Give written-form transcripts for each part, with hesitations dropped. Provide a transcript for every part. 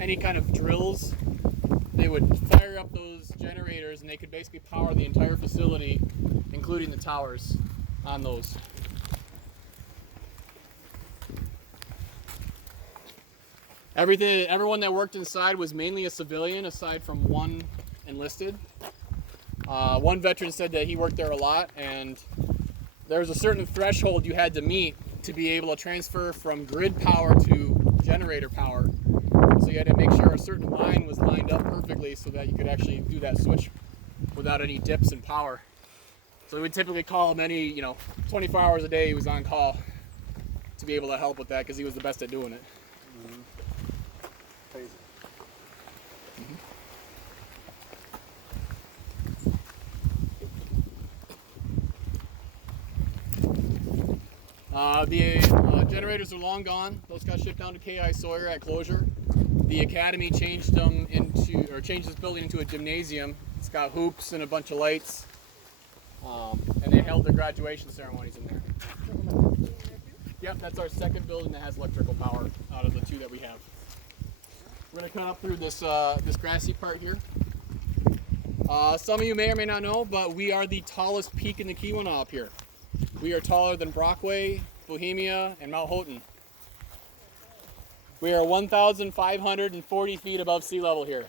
any kind of drills, they would fire up those generators and they could basically power the entire facility, including the towers on those. Everyone that worked inside was mainly a civilian, aside from one enlisted. One veteran said that he worked there a lot, and there was a certain threshold you had to meet to be able to transfer from grid power to generator power. So you had to make sure a certain line was lined up perfectly so that you could actually do that switch without any dips in power. So we'd typically call him 24 hours a day he was on call to be able to help with that because he was the best at doing it. Mm-hmm. Crazy. The generators are long gone. Those got shipped down to K.I. Sawyer at closure. The academy changed this building into a gymnasium. It's got hoops and a bunch of lights, and they held their graduation ceremonies in there. Yep, that's our second building that has electrical power out of the two that we have. We're gonna cut up through this grassy part here. Some of you may or may not know, but we are the tallest peak in the Keweenaw up here. We are taller than Brockway, Bohemia, and Mount Houghton. We are 1,540 feet above sea level here.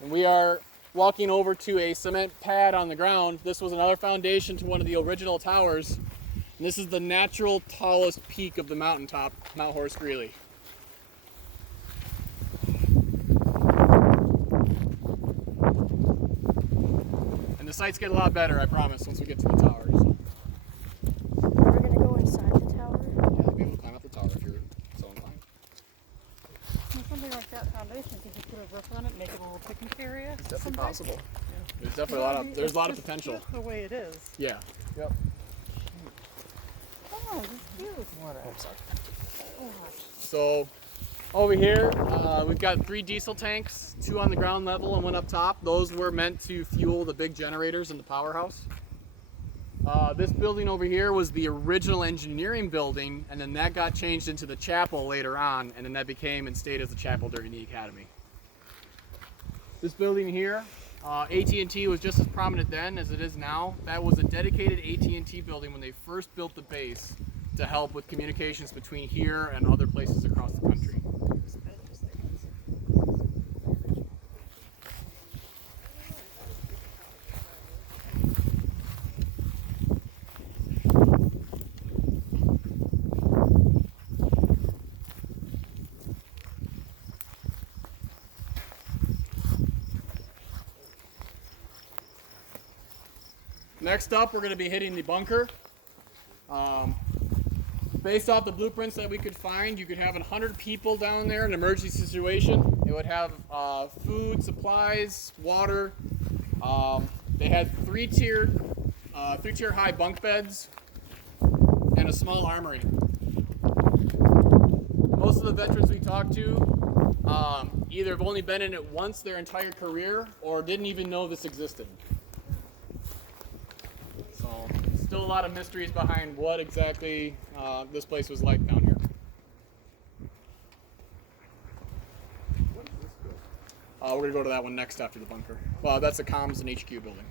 And we are walking over to a cement pad on the ground. This was another foundation to one of the original towers. And this is the natural tallest peak of the mountaintop, Mount Horace Greeley. And the sights get a lot better, I promise, once we get to the towers. We're going to go inside the tower? Yeah, you'll be able to climb up the tower if you're so inclined. Something like that foundation, could you put a roof on it, make it a little picnic area? It's definitely possible. Yeah. There's definitely a lot of potential. Just the way it is. Yeah. Yep. Oh, this is cute. So over here, we've got 3 diesel tanks, 2 on the ground level and 1 up top. Those were meant to fuel the big generators in the powerhouse. This building over here was the original engineering building, and then that got changed into the chapel later on, and then that became and stayed as the chapel during the academy. This building here, AT&T was just as prominent then as it is now. That was a dedicated AT&T building when they first built the base to help with communications between here and other places across the country. Next up, we're going to be hitting the bunker. Based off the blueprints that we could find, you could have 100 people down there in an emergency situation. It would have food, supplies, water. They had three-tier high bunk beds and a small armory. Most of the veterans we talked to either have only been in it once their entire career or didn't even know this existed. Still a lot of mysteries behind what exactly this place was like down here. We're going to go to that one next after the bunker. Well, that's the comms and HQ building.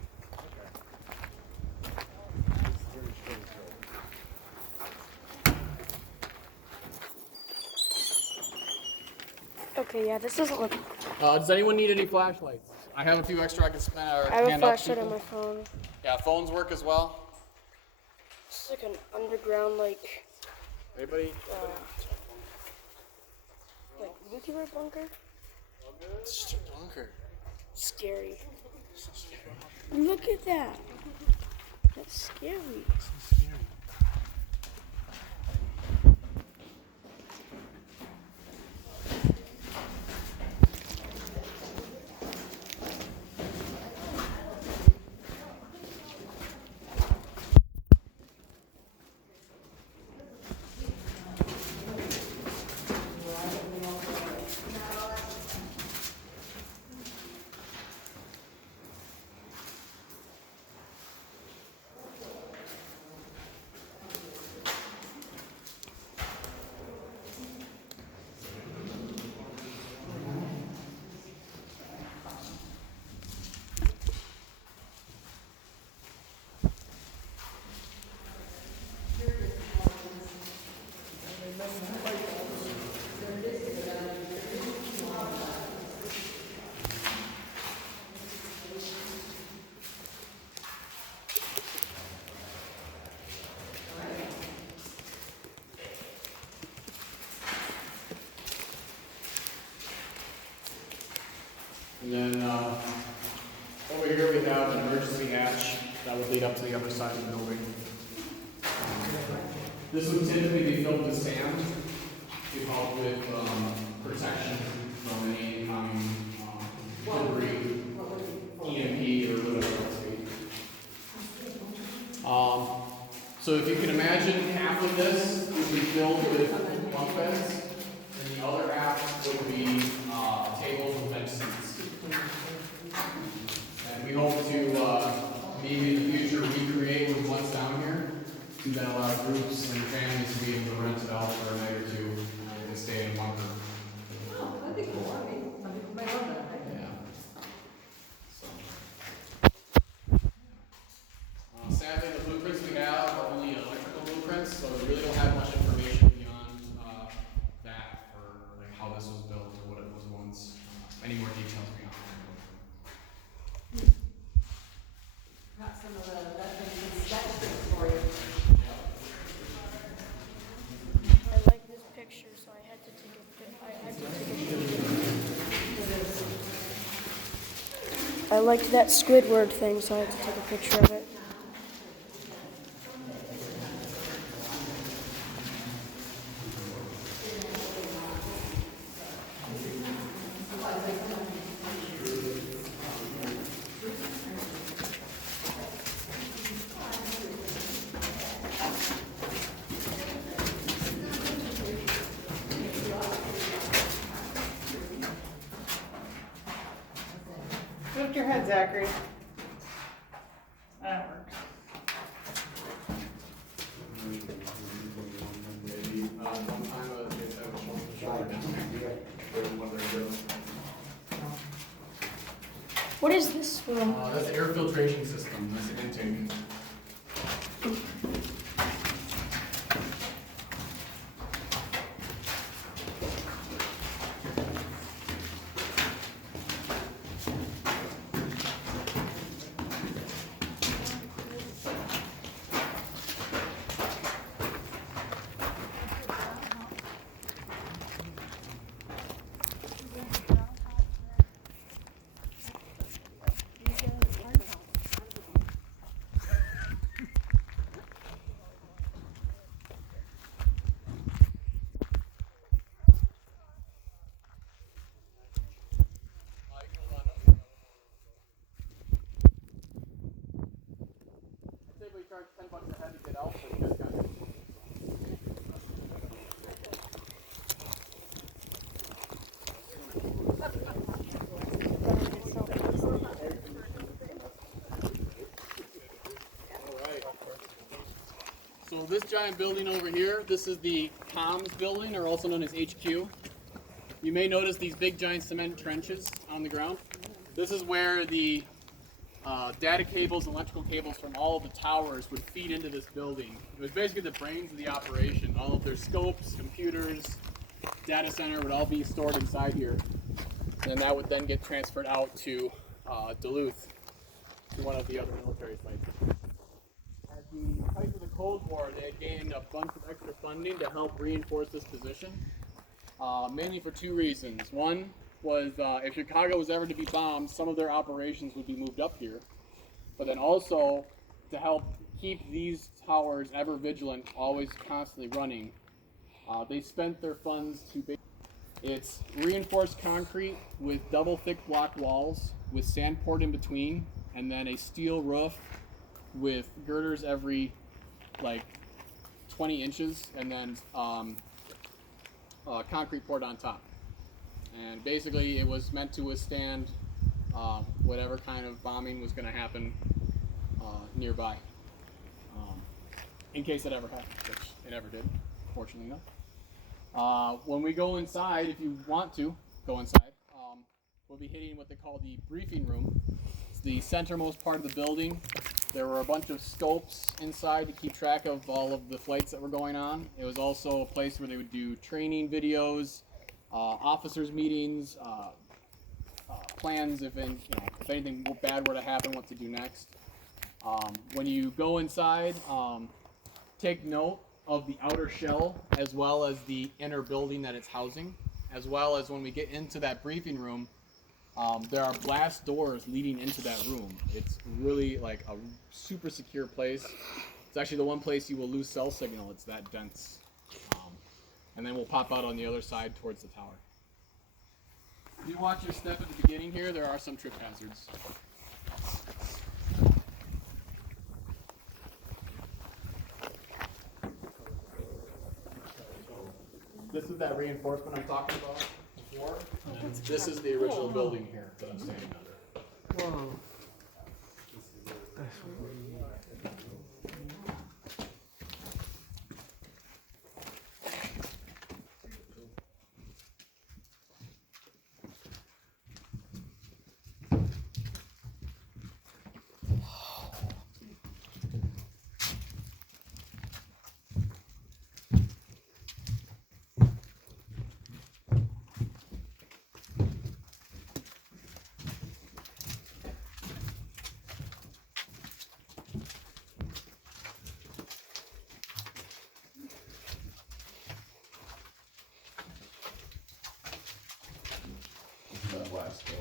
Okay, yeah, this doesn't look... Does anyone need any flashlights? I have a few extra I can spend. I have a flashlight on my phone. Yeah, phones work as well. It's like an underground, like... Anybody? Like, nuclear bunker? It's just a bunker. Scary. Look at that. That's scary. So scary. And then over here we have an emergency hatch that would lead up to the other side of the building. This would typically be filled with sand to help with protection from any incoming debris, EMP, or whatever else. So if you can imagine, half of this would be filled with bunk beds, and the other half would be tables and bench seats. And we hope to maybe in the future recreate with what's down here to then allow groups and families to be able to rent it out for a night or two and stay in a bunker. Oh, that'd be cool. I mean, some people may love that. Yeah. Sadly, the blueprints we have are only electrical blueprints, so we really don't have much information beyond that, or like how this was built or what it was once. Any more details beyond that? Got some of the veterans statistics for you. I like this picture, so I had to take a picture. I liked that Squidward thing, so I had to take a picture of it. Lift your head, Zachary. That works. Maybe one time they said it was shoulder down there. What they're doing. What is this from? That's an air filtration system. That's an intake. We charge $10 a head to get out, but you guys got it. Alright. So this giant building over here, this is the comms building, or also known as HQ. You may notice these big giant cement trenches on the ground. This is where the data cables, electrical cables from all of the towers would feed into this building. It was basically the brains of the operation. All of their scopes, computers, data center would all be stored inside here. And that would then get transferred out to Duluth, to one of the other military sites. At the height of the Cold War, they had gained a bunch of extra funding to help reinforce this position, mainly for two reasons. One was if Chicago was ever to be bombed, some of their operations would be moved up here. But then also to help keep these towers ever vigilant, always constantly running, they spent their funds to it's reinforced concrete with double thick block walls with sand poured in between, and then a steel roof with girders every like 20 inches, and then concrete poured on top. And basically it was meant to withstand whatever kind of bombing was going to happen nearby, in case it ever happened, which it never did, fortunately enough. When we go inside, if you want to go inside, we'll be hitting what they call the briefing room. It's the centermost part of the building. There were a bunch of scopes inside to keep track of all of the flights that were going on. It was also a place where they would do training videos, officers' meetings, plans if anything bad were to happen, what to do next. When you go inside, take note of the outer shell as well as the inner building that it's housing, as well as when we get into that briefing room, there are blast doors leading into that room. It's really like a super secure place. It's actually the one place you will lose cell signal. It's that dense. And then we'll pop out on the other side towards the tower. If you watch your step at the beginning here, there are some trip hazards. This is that reinforcement I'm talking about before. And this is the original building here that I'm standing under. Whoa. That last door.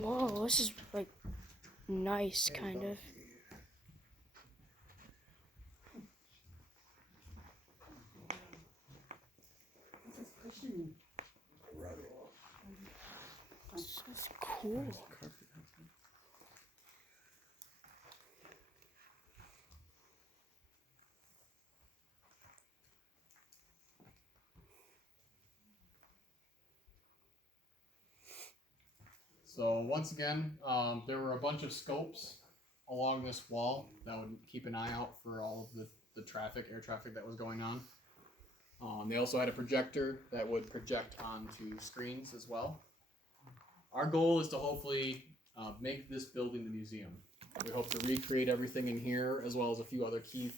Whoa, this is like nice, kind of. This is cool. So once again, there were a bunch of scopes along this wall that would keep an eye out for all of the traffic, air traffic that was going on. They also had a projector that would project onto screens as well. Our goal is to hopefully make this building the museum. We hope to recreate everything in here, as well as a few other key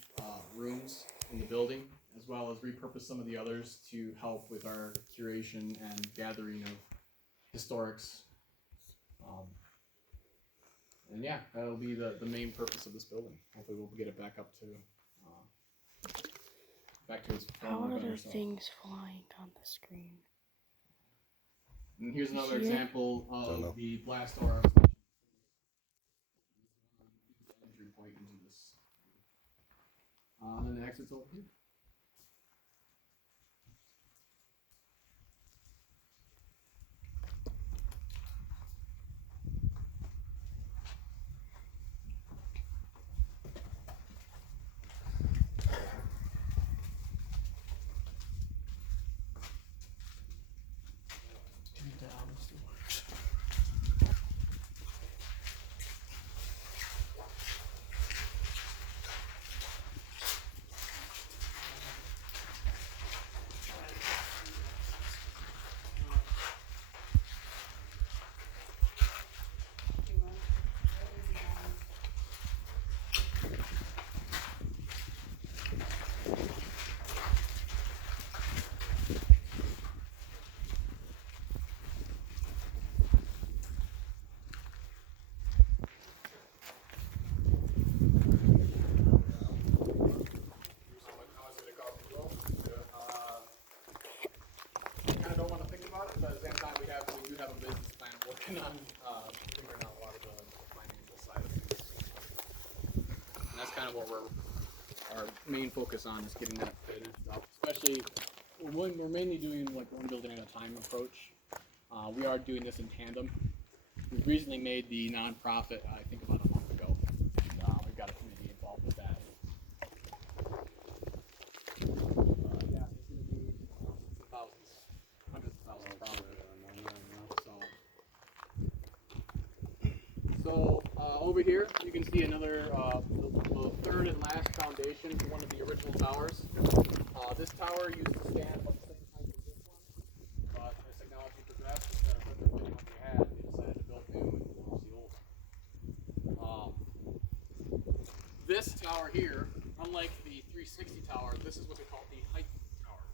rooms in the building, as well as repurpose some of the others to help with our curation and gathering of historics. And yeah, that'll be the main purpose of this building. Hopefully we'll get it back up to its How former are better there self. things flying on the screen? And here's another Here? example Don't know. of the blast door entry point into this. And then the exit's over here. Kind of don't want to think about it, but at the same time, we do have a business plan working on figuring out a lot of the financial side of things. And that's kind of what our main focus on is getting that finished up. Especially we're mainly doing like one building at a time approach. We are doing this in tandem. We recently made the nonprofit, I think about a month ago. We've got a committee involved with that. Yeah, it's going to be thousands, hundreds of thousands probably. So over here you can see another, the third and last foundation for one of the original towers. This tower used to stand about the same height as this one, but as technology progressed, instead of retrofitting what we had, they decided to build new and demolish the old one. This tower here, unlike the 360 tower, this is what they call the height tower.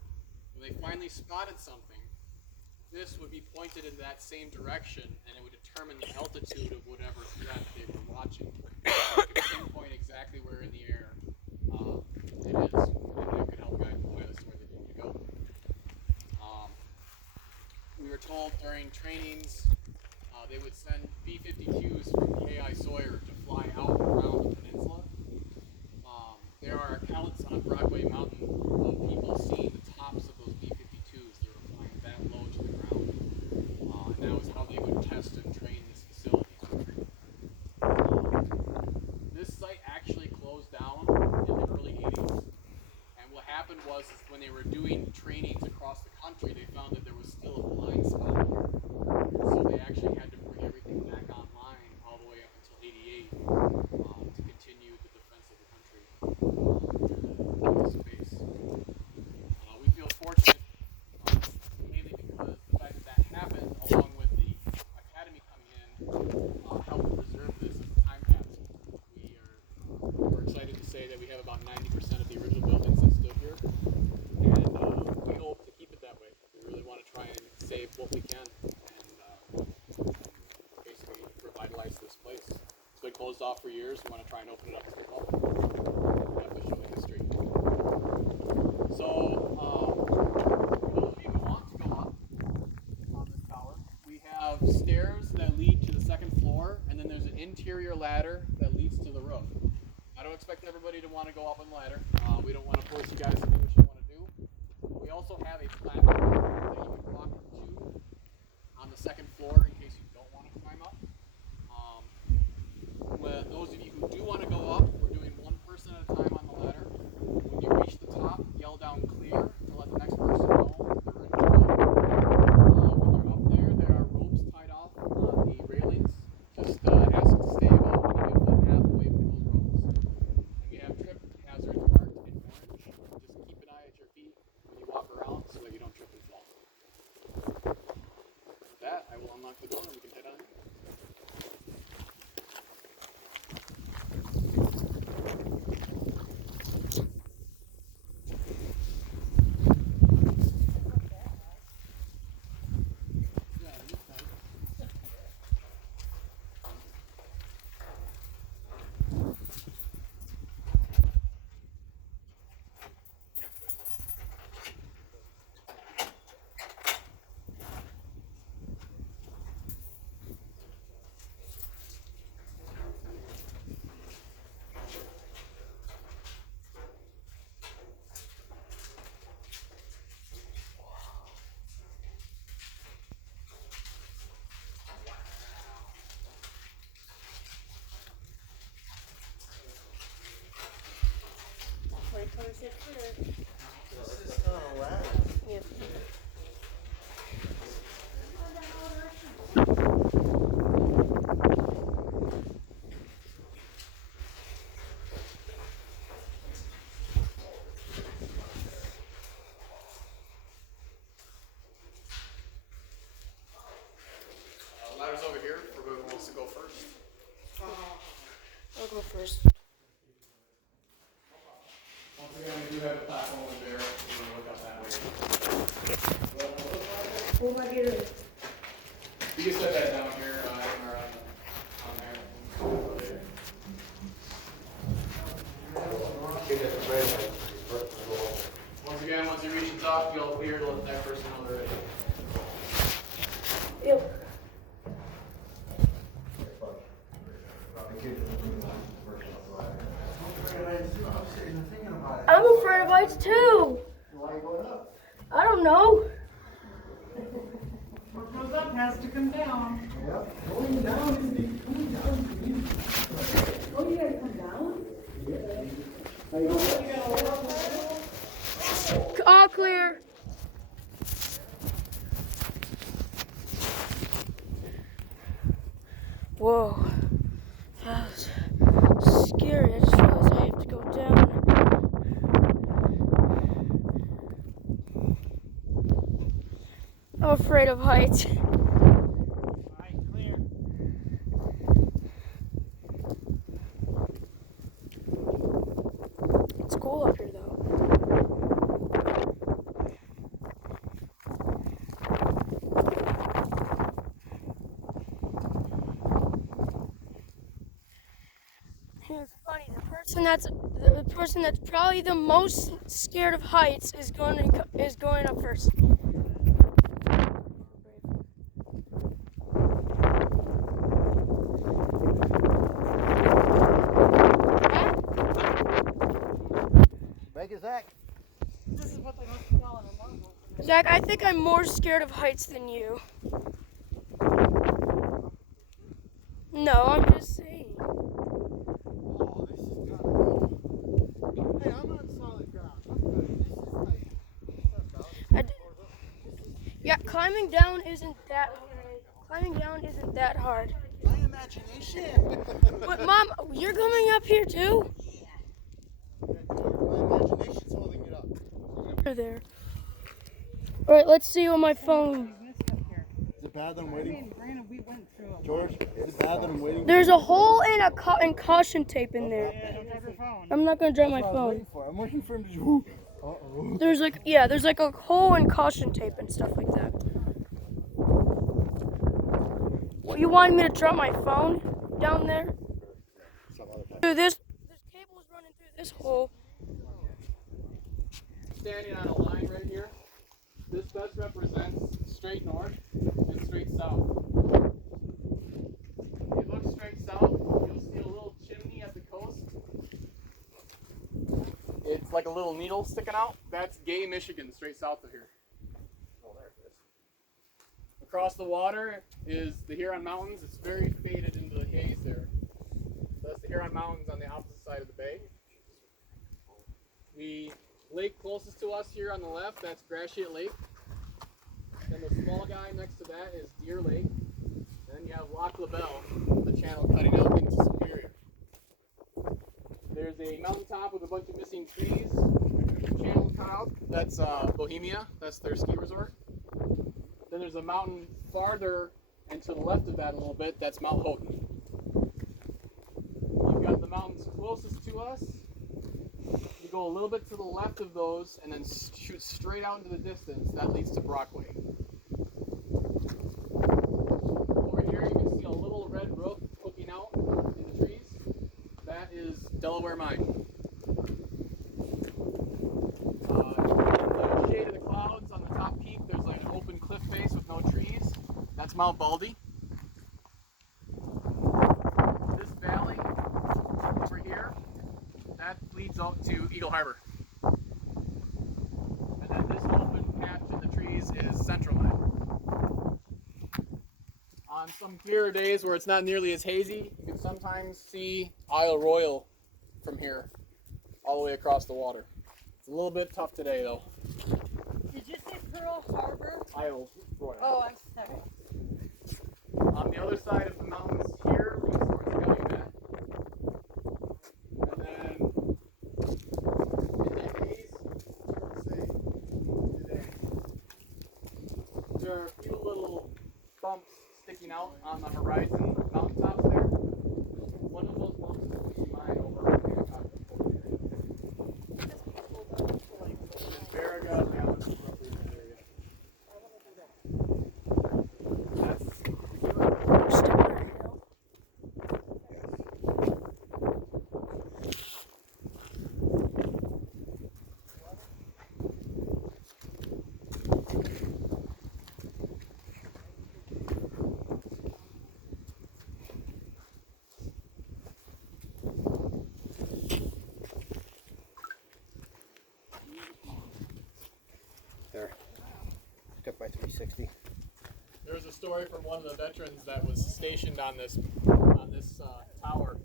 When they finally spotted something this would be pointed in that same direction, and it would determine the altitude of whatever threat they were watching. It could pinpoint exactly where in the air it is, and it could help guide the pilots to where they need to go. We were told during trainings they would send B-52s from KI Sawyer to fly out around the peninsula. There are accounts on Broadway Mountain of people seeing the tops of those B-52s. They were flying that low to the ground. And that was how they would test and train this facility. This site actually closed down in the early 80s. And what happened was when they were doing trainings across the country, they found that there was still a blind spot here. So they actually had to bring everything back online all the way up until 88 to continue the defense of the country in space. We feel fortunate, mainly because the fact that that happened, along with the academy coming in, helped preserve this as time passed. We're excited to say that we have about 90% of the original buildings that's still here, and we hope to keep it that way. We really want to try and save what we can, and basically revitalize this place. It's been closed off for years. We want to try and open it up to the public. Have to show the history. So, for those of you who want to go up on this tower, we have stairs that lead to the second floor, and then there's an interior ladder that leads to the roof. I don't expect everybody to want to go up on the ladder. We don't want to force you guys to do what you want to do. We also have a platform that you can walk to on the second floor in case you don't want to climb up. Those of you who do want to go up, we're doing one person at a time on the ladder. When you reach the top, yell down clear to let the next person know they're ready to go. When you're up there, there are ropes tied off on the railings. Just ask to stay about maybe a foot and a half away from those ropes. And we have trip hazards marked in orange. Just keep an eye at your feet when you walk around so that you don't trip and fall. With that, I will unlock the door and we can head on in. Wait till they say clear. Yep. Ladder's over here for whoever wants to go first. I'll go first. Once again, we do have a platform over there. We're going to look up that way. What am I doing? You can set that down here or on there. Over there. Once again, once you reach the top, you'll clear to let that person know they're ready. Yep. I'm afraid of heights too. Why are you going up? I don't know. What goes up has to come down. Yep. Going down is the coming down. Oh, you gotta come down? All clear. Whoa. That was scary. I just realized I have to go down. I'm afraid of heights. Alright, clear. It's cool up here though. person that's probably the most scared of heights is going up first. Make it Zach. This is what they must be calling a mongrel. Zach, I think I'm more scared of heights than you. No, I'm just saying. Oh, this is kind of cool. Hey, I'm on solid ground. I'm good. This is like. Yeah, climbing down isn't that hard. My imagination. But Mom, you're coming up here too? My imagination's holding it up. You're there. All right, let's see on my phone. We missed up here. Is it bad that I'm I waiting? mean, granted, we went through a George, is it bad that I'm waiting? There's a hole and caution tape in there. Yeah, don't drop your phone. I'm not gonna drop my That's what I was phone. waiting for. I'm waiting for him to do. Uh-oh. There's like a hole and caution tape and stuff like that. What, you wanted me to drop my phone down there? Some other time. Dude, this cable is running through this hole. Standing on a line right here. This best represents straight north and straight south. If you look straight south, you'll see a little chimney at the coast. It's like a little needle sticking out. That's Gay, Michigan, straight south of here. Oh, there it is. Across the water is the Huron Mountains. It's very faded into the haze there. So that's the Huron Mountains on the opposite side of the bay. The lake closest to us here on the left, that's Gratiot Lake. Then the small guy next to that is Deer Lake. And then you have Lac La Belle, the channel cutting out into Superior. There's a mountaintop with a bunch of missing trees. Channel cut out. That's Bohemia. That's their ski resort. Then there's a mountain farther and to the left of that a little bit. That's Mount Houghton. You've got the mountains closest to us. You go a little bit to the left of those and then shoot straight out into the distance. That leads to Brockway. Over here you can see a little red roof poking out in the trees. That is Delaware Mine. In the shade of the clouds on the top peak, there's like an open cliff face with no trees. That's Mount Baldy. This valley over here, that leads out to Eagle Harbor. And then this open patch in the trees is Central Mine. On some clearer days where it's not nearly as hazy, you can sometimes see Isle Royal from here all the way across the water. It's a little bit tough today though. Did you say Pearl Harbor? Isle Royal. Oh, I'm sorry. On the other side of the mountains here, we towards Calumet. And then in the haze, say today, there are a few little bumps sticking out on the horizon, mountaintops there. One of those bumps is going to be mine over on the top of the pole here. And Baraga, Balance, roughly in that area. That's There. Got my 360. There's a story from one of the veterans that was stationed on this tower.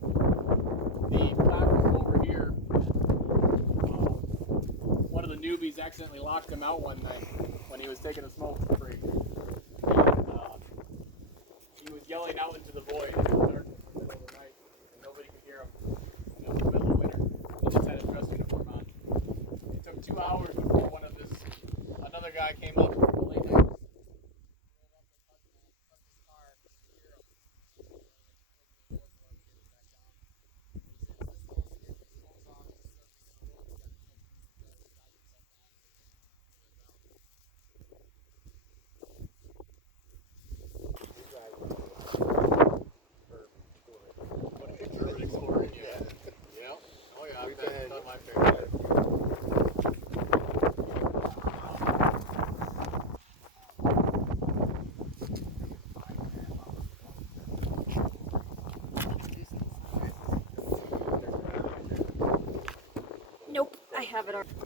The platform over here, one of the newbies accidentally locked him out one night when he was taking a smoke break. And, he was yelling out into the void in the darkness in the middle of the night, and nobody could hear him. And it was the middle of winter. He just had his dress uniform on. It took 2 hours before another guy came up from the late night. have it.